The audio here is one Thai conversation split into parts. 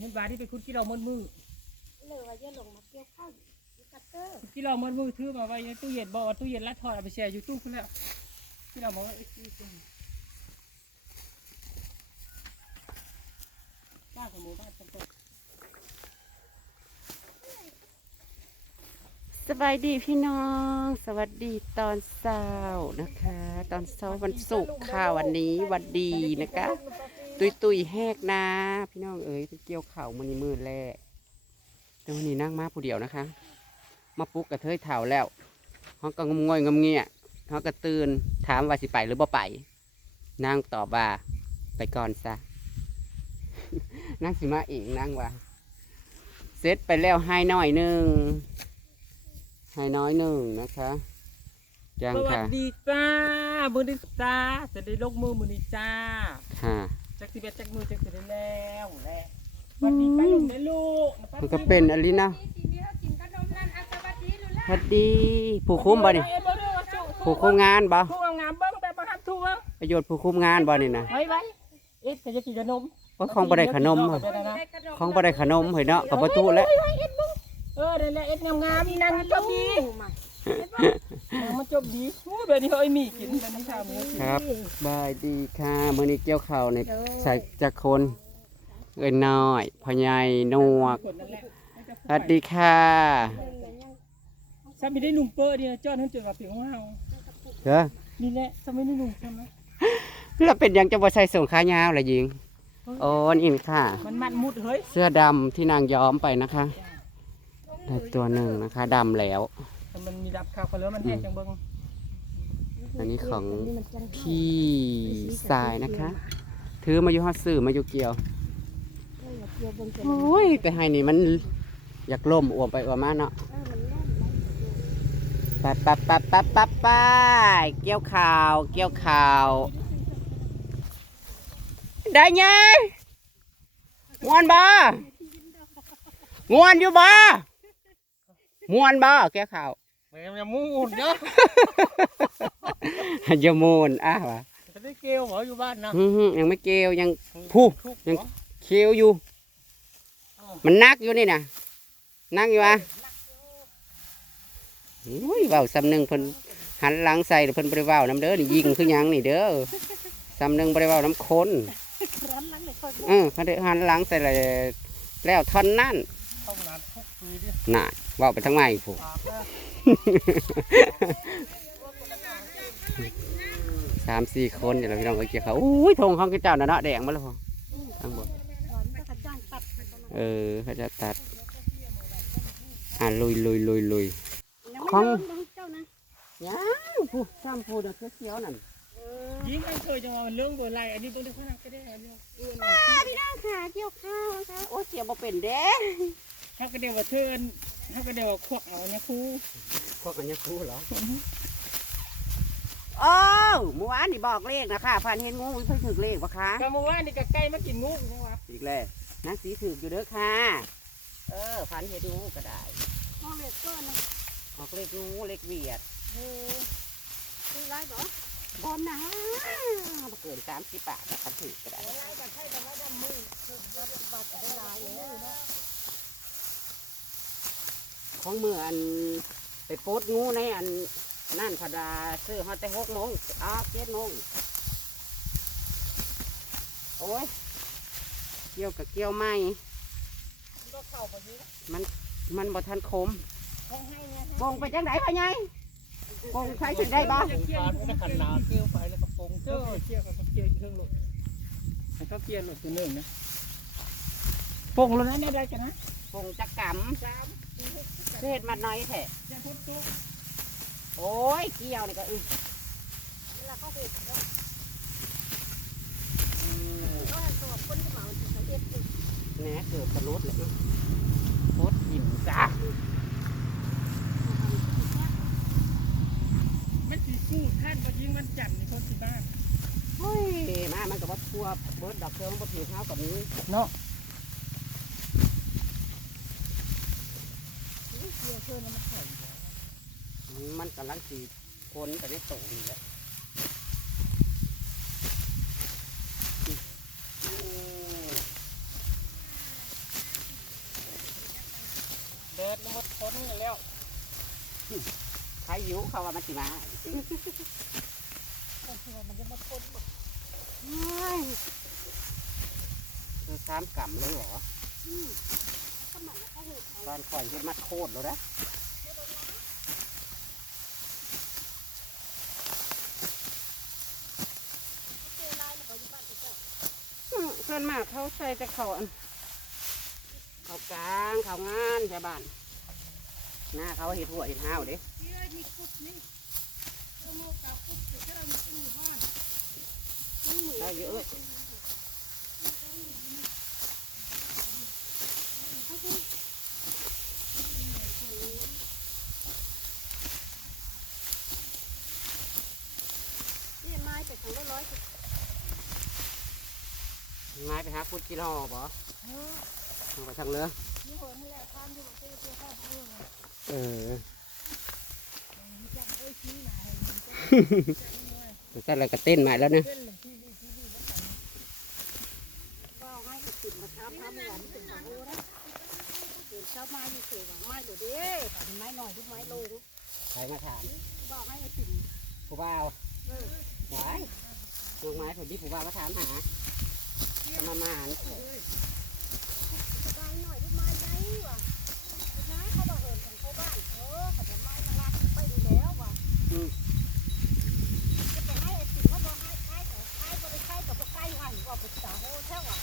เห็นบาที่ไปคุดกี่เรามืดมือเลยว่าจะลงมาเกี่ยวข้าวอยู่กัตเตอร์กี่เรามืดมือถือมาไว้ในตู้เย็นบอกว่าตู้เย็นรัดถอดเอาไปแช่อยู่ตู้คุณแล้วกี่เราบอกว่าเอ๊ะซื้อซื้อบ้านของหมู่บ้านตำบลสบายดีพี่น้อง สวัสดีตอนเช้านะคะ ตอนเช้าวันศุกร์ค่ะวันนี้วันดีนะคะ ตุยตุยๆแหกนาพี่น้องเอ๋ยไปเกี่ยวเข่าวมันนี้มือแรกแต่วันนี้นั่งมาผู้เดียวนะคะ มาปลุกกระเทยเถ่าแล้วเขาก็งมงอยงมเงียเขาก็ตื่นถามว่าสิไปหรือบ่ไปนางตอบว่าไปก่อนซะนางสิมาเองนางว่าเสร็จไปแล้วให้หน่อยหนึ่งให้น้อยหนึ่งนะคะยังสวัค่ะสดีจ้ามือนี้จ้าจะได้ลกมือมือนี้จ้าค่ะ จักสิเบ็ดจักมือจักสิได้แล้วแหละสวัสดีป้าลุงแม่ลูกะป้ามันก็เป็นอะไรนะทีนี้เรากินขนมนั่นอาสวัสดีลูกสวัสดีผู้คุมบ่นี่เอ้ยบ่เด้อว่าจุ๊ผู้คุมงานบ่ผู้งามงามเบิ้งแต่ประทับทั่วประโยชน์ผู้คุมงานบ่นี่นะไว้ไว้เอ๊ะแต่จะกินขนมว่าของบ่ได้ขนมเอเหรออได้นะของบ่ได้ขนมเฮ้ยเนาะกับประตูแล้วเออได้แล้วเอ็ดงามงามๆนี่นางจบดี นางมันจบดีโอ้แบบนี้เฮ้ยมีกินแบบนี้ข้าวมีกินครับบายดีค่ะมื้อนี้เกี่ยวข้าวในใส่จักคนเอ้ยน้อยพ่อใหญ่นวกคนนั่นแหละสวัสดีค่ะซ้ำมีได้หนุ่มเปอร์เดียวจ้อนให้เจอกับเปียงของเฮาเด้อนี่แหละซ้ำไม่ได้หนุ่มใช่ไหมแล้วเป็นหยังจะบ่ใส่ส่งขายาวล่ะหญิงโอ้นอินค่ะ มันมันมุดเฮ้ยเสื้อดำที่นางย้อมไปนะคะได้ตัวหนึ่งนะคะดำแล้ว แต่มันมีดับข้าวก็เลยมันแห้งจังเบิ้งอันนี้ของพี่สายนะคะ ถือมาอยู่ฮอดสื่อมาอยู่เกี่ยวโอ้ยไปให้นี่มันอยากล่มอ้วมไปอ้วมมาเนาะไปไปไปไปไปไปเกี่ยวข่าว เกี่ยวข่าว ได้ไงมวนบ่มวนอยู่บ่มวนบ่เกี่ยวข่าว แม่ยังมูนเนาะอย่ามวนอะวะจะได้เกลียวเหรออยู่บ้านนะอื้อหือยังไม่เกลียวยังผู้ยังเคี้ยวอยู่ มันนักอยู่นี่นะนักอยู่อะอุ้ยเบาสำนึงเพิ่นหันหลังใส่เพิ่นบริเว้าน้ำเด้อนี่ยิงคือหยังนี่เด้อสำนึงบริเว้าน้ำคนร้านนั้นเลยคนเออเขาได้หันหลังใส่เลยแล้วเท่อนนั่นต้องนานทุกปีดิน่ะเว่าไปทั้งใหม่ผู้ปากนะ สามสี่คนเดี๋ยวเราพี่น้องไปเกี่ยวเขาอุ้ยธงของเจ้าน่ะเนาะแดงมาแล้วพอทั้งหมดร้านก็กระจ้างตัดให้ประมาณเออเขาจะตัด อ่าลุยลุยลุยลุยยังของไม่โดนเจ้านะยังผู้ซ้ำผู้เด็กเขียวๆนั่นยิงกันเคยจังว่ามันเรื่องโบราณอันนี้เบิ่งได้ขนาดก็ได้อันนี้พี่น้องค่ะเกี่ยวข้าวนะคะโอ้เจียวบ่เป็นเด้ถ้าก็เดียวว่าเทินถ้าก็เดียวว่าควักเอาเนี่ยครู พวกอันนี้ครูเหรอโอ้เมื่อวานนี่บอกเลขนะค่ะพันเห็นงูเพิ่งถึกเลขปะคะก็เมื่อวานนี่ก็ใกล้มากินงูนี่วะอีกแล้วนักสีถึกอยู่เด้อค่ะ เออพันเห็นงูก็ได้ห้องเล็กก็นะออกเลขงูเลขเวียดเออคือไรเหรอบอลนะบ่เกินสามสิบบาทอะพันถึกก็ได้ของมืออัน ไปโพสต์งูในอันนั่นพดาซื้อฮอดแต่หกโมงอ้าวเจ็ดโมงโอ้ยเกี่ยวกับเกี่ยวไหมก็เข้าไปนี้มันมันบ่ทันคมห้องให้เนี่ยปงไปจังไดพ่อใหญ่ปงใครสิได้บ่จะเกี่ยวกับขันนาเกี่ยวไปแล้วก็ปงเจ้าเกี่ยวกับเกี่ยวเครื่องรถมันก็เกี่ยวรถตัวหนึ่งนะปงรถนั้นได้กันนะปงจักกสามำเศษมาหน่อยแท้จะพุทธโอ้ยเกี่ยวนี่ก็อึเวลาเขาเห็ดก็ก็ตัวคนจะเหมาที่เขาเห็ดอยู่แหน่เกิดกระลุดเลยโคตรหินจ้ามันสีกู้ท่านก็ยิงมันจันทร์นี่คนสิบ้าเฮ้ยมามันก็บ่ทั่วเบิดดอกเครื่องบ่ผิวเท้ากับนี้เนาะ มันกำลังสีคนไปในโตนี่แหละหมดคนแล้วใครหิวเขาว่ามันสิมามันจะมาทนบอกคือสามกำเลยเหรอก็มันแล้วก็เห็ดตอนข่อยเฮ็ดมัดโคตรแล้วนะเจอลายแล้วก็อยู่บ้านเจ้าอืมส่วนมากเขาใส่แต่เขาอันเขากลางเขางานชาวบ้านหน้าเขาเห็ดหัวเห็ดห้าวเด้เชื่อมีคุดนี่โมกับคุดเดี๋ยวเรามีตู้บ้าน ได้เยอะเลย นี่ไม้แต่ถังละ ร้อยสิบไม้ไปหาพุทธกิโลบ่เอาไปทางเรือนี่หัวนี่แหละทานอยู่ที่ที่ข้าวเออเออจังเอ้ยชี้ไหนแต่อะไรก็เต้นมาแล้วเนี่ยเล่นหลังที่นี่ที่นี่แล้วกันก็ให้กระติ่มมาทับทำหวานเป็นของโอ้นะเห็นเช้ามาอยู่เสียไม้เดี๋ยวเด้แบบไม้หน่อยทุกไม้ลงใครมาถามบอกให้กระติ่มผู้บ่าวเออ หวาย ดอกไม้ผลที่ผู้บ่าวมาถามหาจะมามาหาสบายหน่อยทุกไม้ไงวะนะเขาบอกเหินของเขาบ้านเออเขาจะไม้มาลากไปดูแล้วว่ะจะไปให้ไอ้สิ่งเขาบอกให้ใช้แต่ใช้บริใช้กับใกล้หันว่าเป็นสาวโอ้แท้ว่ะ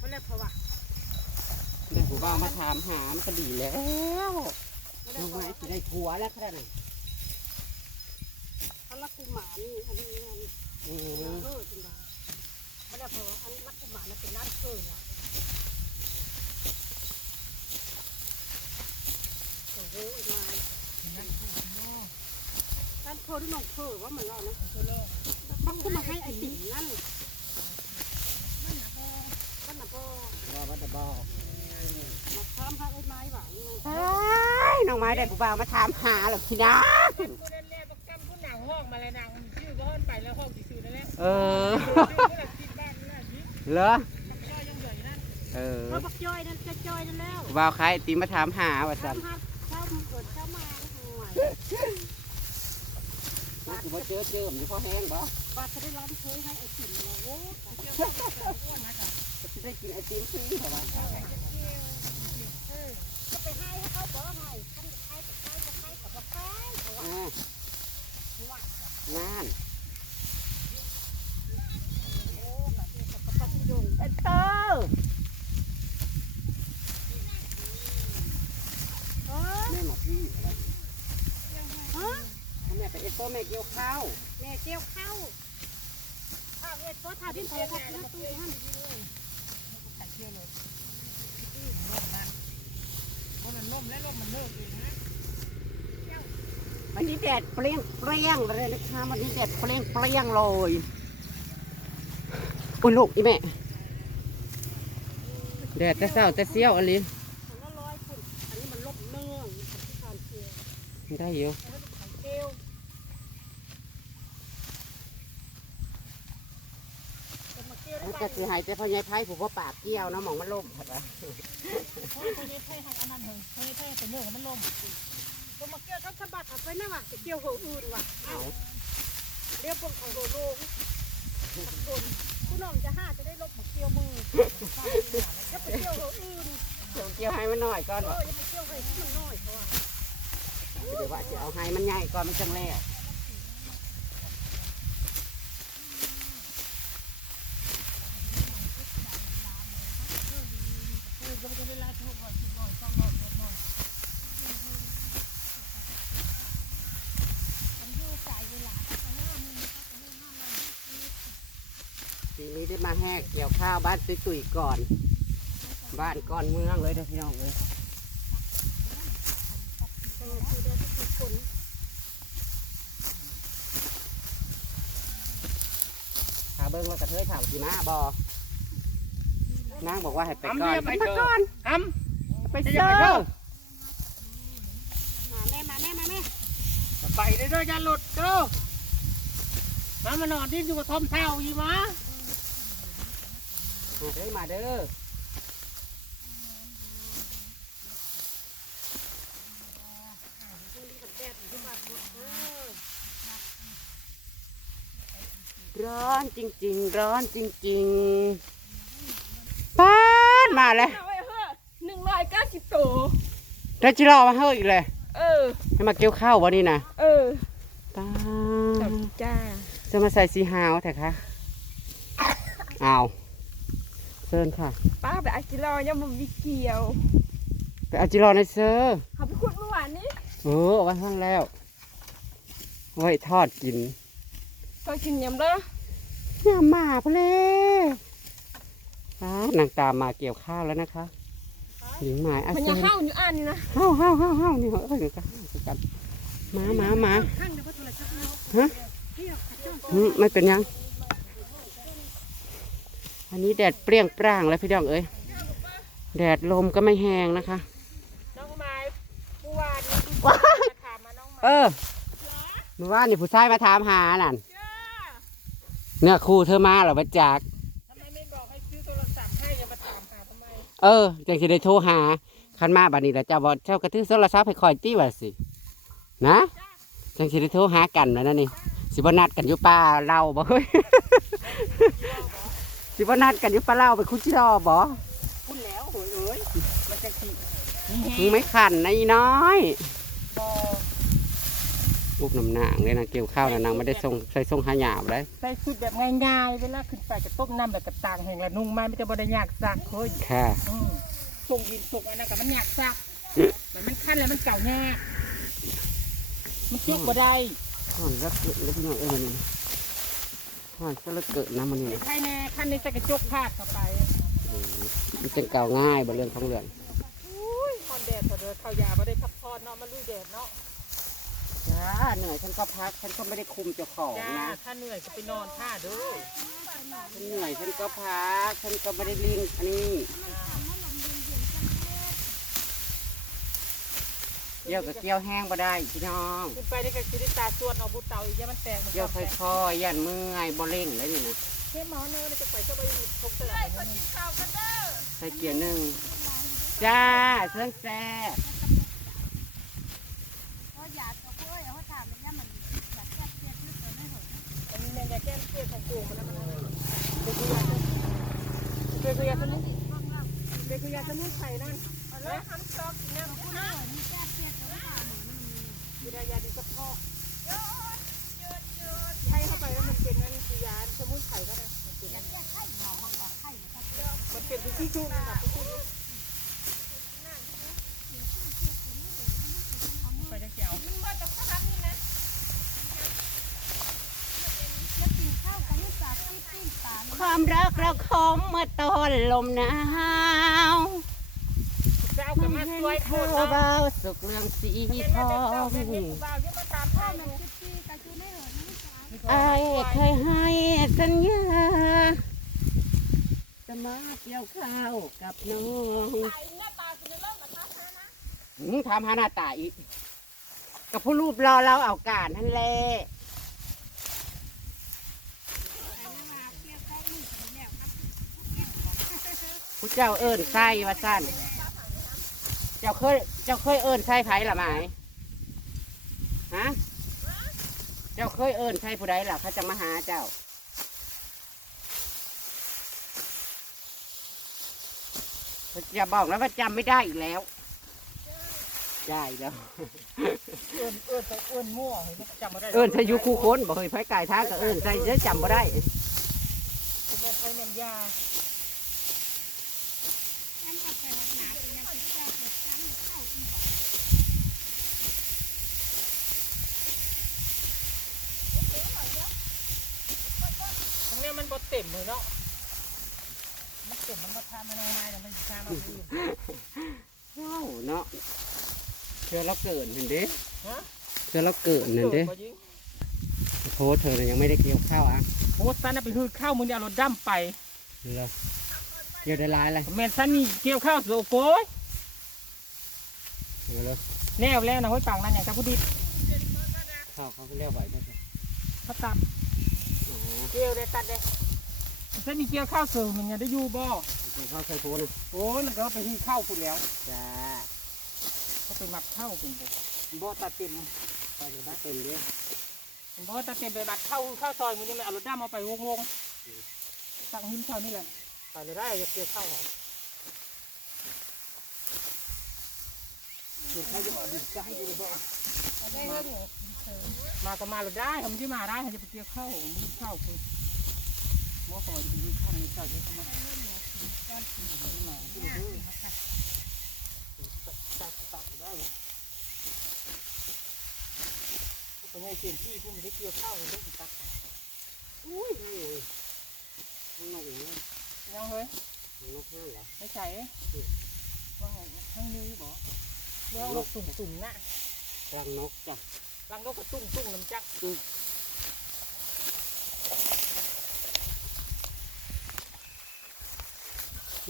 มันเลยเพราะว่าเดี๋ยวผู้บ่าวมาถามหามันก็ดีแล้วมันดเลยอกเพราะไม้ว่าสิได้ผัวแล้วขนาดไหนเขาลั กุมารนี่อันนี้อันนี้อือันมนี้เออจริงๆมันเลยเพราะอันลักกุมารน่ะเป็นร้านเคยอะโอ้โหม้ร้านเคยที่น้องเคยว่ามันแล้วนะมันก็มาให้ไอ้สิ่งนั่นมันน่ะพอมันน่ะพอว่าวัดตะบอมาทำให้ไอ้ไม้หวานนี่เฮ้ยน้องไม้ได้ผู้บ่าวมาถามหาหรอกพี่นะ เออผู้หลักที่บ้านนั่นแหละที่เหรอปักย่อยยังเหลืออยู่นั่นเออเราบักจอยนั่นจะจอยนั่นแล้วผู้บ่าวขายไอติมมาถามหาว่าสันทำฮัทเข้าเกิดเข้ามาหน่อยมันสิบ่เจอเจิมอยู่เพราะแห้งบ่บาทจะได้ร้อนเคยให้ไอ้สิ่งเราโอ้ก็สิได้กินไอติมฟรีเหรอวะจะไปให้ให้เขาบอกให้ท่านจะให้จะให้จะให้กับบอกให้เขาว่า อ่า ว่า นั่น โอ้แบบนี้กับปะทิดง เอ็นเตอร์ เออ แม่หมอพี่อะไร ฮะ แม่ไปเอ็นเตอร์แม่เกี่ยวข้าว แม่เจียวเข้าข้าวเอ็ดก็ทาที่โตกับน้ำตู้นั่นมันล่มและล่มมันเลิกเองนะวันนี้แดดเปรี้ยงเปรี้ยงเลยนะคะวันนี้แดดเปรี้ยงเปรี้ยงเลยอุ้ยลูกอีแม่แดดแต่เศร้าแต่เซี่ยวอะไรของละร้อยคุณอันนี้มันลบเนื่องที่ทานเชียว ได้อยู่ แล้วก็ไข่เกลจะมาเกลได้มันไหมก็คือหายใจพอยายไพ่ผูกว่าปากเกี้ยวนะหมองมันล่มครับเฮ้ยคนนี้เท่ให้อันนั้นเฮ้ยเฮ้ยเท่เป็นเนื้อมันล่มก็มาเกี่ยวกับสะบัดเอาไปนะว่ะจะเกี่ยวหัวอื่นว่ะเอาเรียบวงของโดโลงโดนผู้น้องจะห้าจะได้ลบหมาเกี่ยวมือจะไปเกี่ยวหัวอื่นเดี๋ยวเกี่ยวให้มันหน่อยก่อนเอวะอจะไปเกี่ยวให้ที่มันน้อยเพราะว่า เดี๋ยวว่าจะเอาให้มันใหญ่ก่อนมันจังแรก เออจะไปเวลาทุกวันทุกวันต้องนอนนอนมันอยู่สายเวลาแต่ว่ามีก็จะไม่ห้าร้อย ทีนี้ได้มาแหกเกี่ยว ข้าวบ้านตุยๆก่อน บ้านก่อนเมืองเลยเด้อพี่น้องเลยแต่คือเดือนที่คนถ้าเบิ้งว่ากระเทยถามสิมาบอนางบอกว่าให้ไปก่อนไปก่อนททำไปำเซอร์มาแม่มาแม่มาแม่ไปได้ด้วยอย่าหลุดเด้อมามานอนที่อยู่กับทอมเท้าอีมา เด้ยมาเด้อร้อนจริง ๆ ร้อนจริงๆป้านมาเลยหนึ่งร้อยเก้าสิบตัวแล้วจิรอมาเฮ้ออีกเลยเออ ให้มาเกี่ยวข้าววันนี้นะเออป้าจ้า จะมาใส่สีหาวแต่คะอ้าว ซิร์นค่ะ ป้าไปอากิโลยังมันมีเกี่ยวไปเอาจิรอในอยเซอร์เขาไปขุดเมื่อวานนี้เออเอาไว้ข้างแล้ว ไว้ทอดกินก็กินยำเด้ออย่ามาพะเลยอ่านางตามมาเกี่ยวข้าวแล้วนะคะหญิงหมายอามันเซยังนเข้าอยู่อ่านนี่นะเฮ้าเฮ้าเฮ้าเฮ้านี่เหรอเอ้ยกันกันมามามาฮะอืมไม่เป็นยัง อันนี้แดดเปรี้ยงปร่างแล้วพี่ดองเอ้ยแดดลมก็ไม่แห้งนะคะ น้องไม้เมื่อวานนี้มาถามมาน้องไม้เออเมื่อวานนี่ผู้ชายมาถามหานั่นเนื้อคู่เธอมาเหรอมาจาก ทำไมไม่บอกให้ซื้อโทรศัพท์ให้ยังมาถามหาทำไมเออจังสิได้โทรหาคันมาบัดนี้แล้วเจ้าบ่เจ้ากระทือโทรศัพท์ให้คอยตี้ว่าสิ นะจังสิได้โทรหากันนะนั่นนี่สิบ่นัดกันอยู่ป่าเราบ่เฮ้ย สิบ่นัดกันอยู่ป่าเราไปคุดที่รอบ่พูดแล้วโอ้ยเอ้ยมันจะขี่มึงไม่ขันนะอีน้อยบออุบน้ำหนางเลยนะเกี่ยวข้าวนะนางไม่ได้ส่งใส่ส่งหาหยาบเลยใส่ชุดแบบง่ายๆ เวลาขึ้นไปกับต้มน้ำแบบกับต่างแห่งละนุ่งมาไม่จะบริยากซักเฮ้ยค่ะอืมส่งดินส่งอันนั้นกับมันยากซักมันมันขั้นแล้วมันเก่ายากมันจกบ่ได้ห่อนแล้วเกิดแล้วพี่น้องเอ้ยมันนี่ ห่อนก็แล้วเกิดนะมันนี่นะใช่แน่ขั้นนี้ใส่กระจกพาดเข้าไปอืมมันจะเก่าง่ายบ่เรื่องของเรื่องอุ้ยคอนแดดพอเด้อข้าวยาบ่ได้พักผ่อนเนาะมันลุยแดดเนาะจ้าเหนื่อยฉันก็พักฉันก็ไม่ได้คุมเจ้าของจ้านะถ้าเหนื่อยก็ไปนอนท่าเด้อฉันเหนื่อยฉันก็พักฉันก็ไม่ได้ลิงอันนี้ เกี่ยวกับเกี่ยวแห้งบ่ได้พี่น้องขึ้นไปนี่ก็สิได้ตาสวดเอาบุเตาอีกอย่ามันแตกมันเกี่ยวค่อยๆยันเมื่อยบ่เร่งเลยนี่นะเทหมอเนอจะไปก็ไปทงตลาดนี่ใส่เกียร์หนึ่งจ้าเครื่องแซ่บอันนี้แม่ยาแก้เกลียดของปู่มันนะมันอะไรเปคือยาสมุนเปคือยาสมุนไพรนั่นแล้วทำซอกกินน้ำผู้ น้ำมียาดีกระเพาะใช้เข้าไปแล้วมันเป็นนั่นคือยาสมุนไพรก็ได้มันเป็นมันเป็นที่ชุ่มนะที่ชุ่มไปด้เกี่ยวความรักเราคมเมื่อตอนลมหนาวเจ้า กับมาสวยโคเธตรเบาสุกเรื่องสีทองไอ้เคยให้สัญญาจะมาเกี่ยวข้าวกับน้องทำหาน้าตาอีกกับผู้รูปรอเราเอาการท่นแหละผู้เจ้าเอิญไส้ว่าสั้น จ้าเคยเจ้าเคยเอิญไส้ไผ่ละไหมฮะเจ้าเคยเอิญไส้ผู้ใดล่ะเขาจะมาหาเจ้าอย่าบอกแล้วว่าจำไม่ได้อีกแล้ว ได้แล้ว เอิญเอิญไปเอิญมั่วเฮ้ยจำไม่ได้เอิญถ้าอยู่คู่คนบอกเฮ้ยไผ่ไก่ท้างก็เอิญใส่เยอะจำบ่ได้เป็นแม่นไทยแม่นยาตรงเนี้ยมันบ่เต็มเลยเนาะ มันเต็มมันบ่ทานมันเอาไม้แล้วมันทานเอาอื่นว้าวเนาะเชื่อเราเกิดเห็นดิฮะเชื่อเราเกิดเห็นดิเกิดบ่ยิงโทษเธอน่ะยังไม่ได้เกี่ยวข้าวอะโอ้ซันน่ะไปหืดข้าวมึงเนี่ยเอารถดั้มไปเหรอเกี่ยวได้หลายอะไรแม่นซันนี่เกี่ยวข้าวโซโก้ยเอาเลยแน่แล้วนะห้อยปังนั่นอย่างเจ้าผู้ดิบข้าวเขาเรียกไหวไหมจ๊ะเขาตับอ๋อเกี่ยวได้ตัดได้ซันนี่เกี่ยวข้าวเสริมมันยังได้อยู่บ่เกี่ยวข้าวใส่โพนะโอ้ยมันก็ไปหืดข้าวคุณแล้วจ้าเขาไปหมักข้าวคุณบ่บ่ตัดเต็มไปเลยนะเต็มดิเห็นบอกว่าตาเต็มไปบัดเข้าเข้าซอยมือนี่มันเอารถด้ามเอาไปวงวงๆตั้งหินเท่านี่แหละไปเลยได้จะเกี่ยวเข้าหรอส่วนเขาจะมาดินใจอยู่เลยบ่ได้เรื่องมาก็มาเราได้ทำที่มาได้จะไปเกี่ยวเข้ามือเข้าคือหมอคอ ยจะไปยืนข้างมือเข้าจเข้ามาตักตักได้ไหมเป็นไงเปลี่ยนที่พุ่มได้เกี่ยวข้าเลยได้ตักอุ้ยโอ้ยมันนกอย่างนี้ยังเฮ้ยนกห้างเหรอไม่ใช่ว่าไงข้างนี้บ่เรื่องนกตุ่มตุ่มๆน่ะรังนกจ้ะรังนกกระตุ้งตุ้งน้ำจัก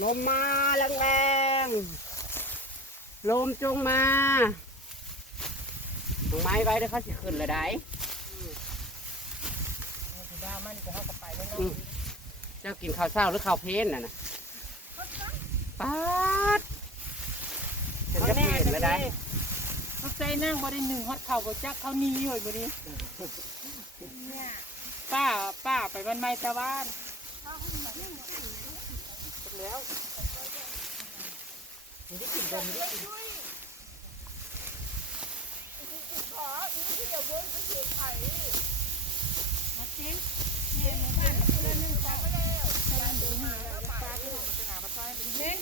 ลมมาแรงแรงๆลมจงมาตรงไม้ไว้เดี๋ยวเขาสิขึ้นเลยได้นี่คือดามันจะเข้ากระไปแล้วเนาะเจ้ากินข้าวเช้าหรือข้าวเพลนน่ะนะป๊าดฉันจะเปลี่ยนเลยได้เขาใจนั่งบ่ได้หนึ่งฮอดเข่าบ่จักเขานีเลยบ่นี้ป้าป้าไปบ้านไม้ตะบ้าน แล้วมีได้กินกันมีได้กินมาเจ๊งเนี่ยหมู่บ้านเพื่อนหนึงสอไปแล้วป้าที่ทำมาสนาบ้านไม้เป็น เจ๊ง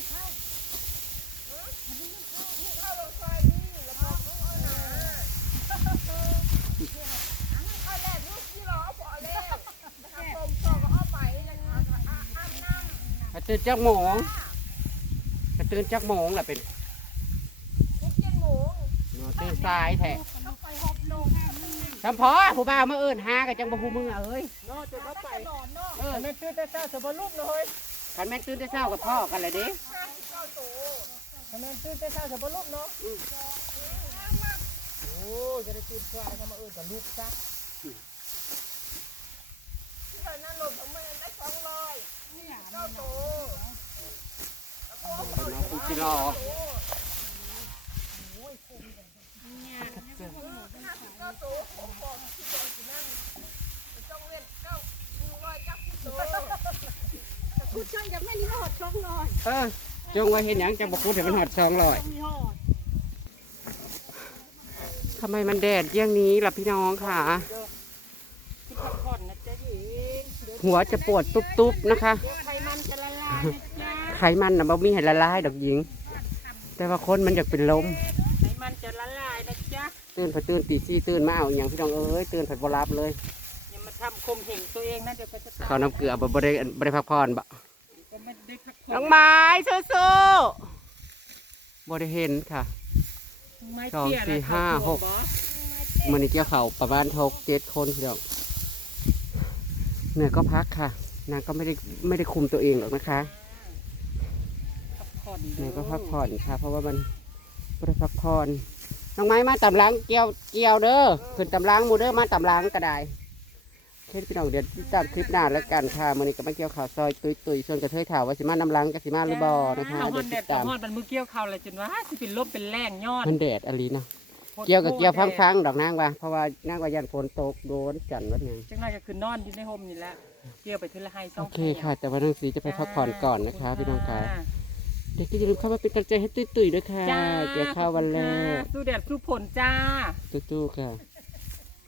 กระ ตื่นจักโมงกระตื่นจักโมงแหละเป็นเนาะตื่นสายแท้จำพอผู้บ่าวมาเอิ้นหากับจังบ่ฮู้มึงอะเอ้ยเนาะจะเข้าไปเออแม่ตื้อแต่เช้าสบรูปเลยคันแม่นตื่นแต่เช้ากับพ่อกันเลยเด้แม่ตื้อแต่เช้าสบรูปเนาะโอ้จะได้ตื่นสายเขามาเอิ้นกับลูกซะ เป็นน้องผู้ชิรอคุณช่างจะไม่มีหอดช่องหน่อยเออจงไว้เห็นหยังจังบ่พูดให้มันหอดซองลอยมีหดทำไมมันแดดอย่างนี้ล่ะพี่น้องค่ะ หัวจะปวดตุ๊บๆนะคะเดี๋ยวไขมันจะละลายนะจ๊ะไขมันน่ะบ่มีให้ละลายดอกหญิง แต่ว่าคนมันอยากเป็นลม ไขมันจะละลายนะจ๊ะตื่นพอตื่นตีสี่ตื่นมาเอาอหย่างพี่น้องเอ้ยตื่นผัดบรับเลย อย่ามาทำคมเหงตัวเองนะเดี๋ยวก็จะตายข้าวน้ำเกลือบ่บ่ได้บ่ได้พักผ่อนบ่ก็ไม่ได้พักผ่น้ออนงไม้สู้ๆบ่ได้เห็นค่ะ ไม้สองเตี้ยสี่นะห้าเขาหกบ่ มันนี่เกี่ยวเขาวประมาณหกเจ็ดคนพี่น้อง เหนื่อยก็พักค่ะ นางก็ไม่ได้ไม่ได้คุมตัวเองหรอกนะคะพักผ่อนเหนื่อยก็พักผ่อนค่ะ เพราะว่ามันบ่ได้พักผ่อนน้องไม้มาตำล้างเกี่ยวเกี่ยวเด้อขึ้นตำล้างหมูเด้อมาตำล้างก็ได้เช่นพี่น้องเดี๋ยวติดตามคลิปหน้าแล้วกันค่ะมันนี้ก็มาเกี่ยวข่าวซอยตุยตุยๆส่วนกระเทยข่าวว่าสิมาน้ำล้างกับสิมาหรือบอนะคะฮอเดี๋ยนวแดติดดตามฮอนมันมือเกี่ยวเขาเลยจนว่าสิเป็นลมเป็นแรงยอดมันแดดอะไรนะ เกี่ยวกับเกี่ยวพังๆดอกนางว่าเพราะว่านางว่ายันฝนตกโดนจันทร์วันยังจังไรก็คือนอนอยู่ในโฮมนี่แหละเกี่ยวไปเทละไฮสอโองเคค่ะ แต่ว่านางสีจะไปพักผ่อนก่อนนะคะพี่น้องค่ะเด็กก็อย่าลืมเข้ามาเป็นกำลังใจให้ตุ้ยๆด้วยค่ะจ้าเกี่ยวข้าววันแรกสู้แดดสู้ฝนจ้าตู้ๆค่ะ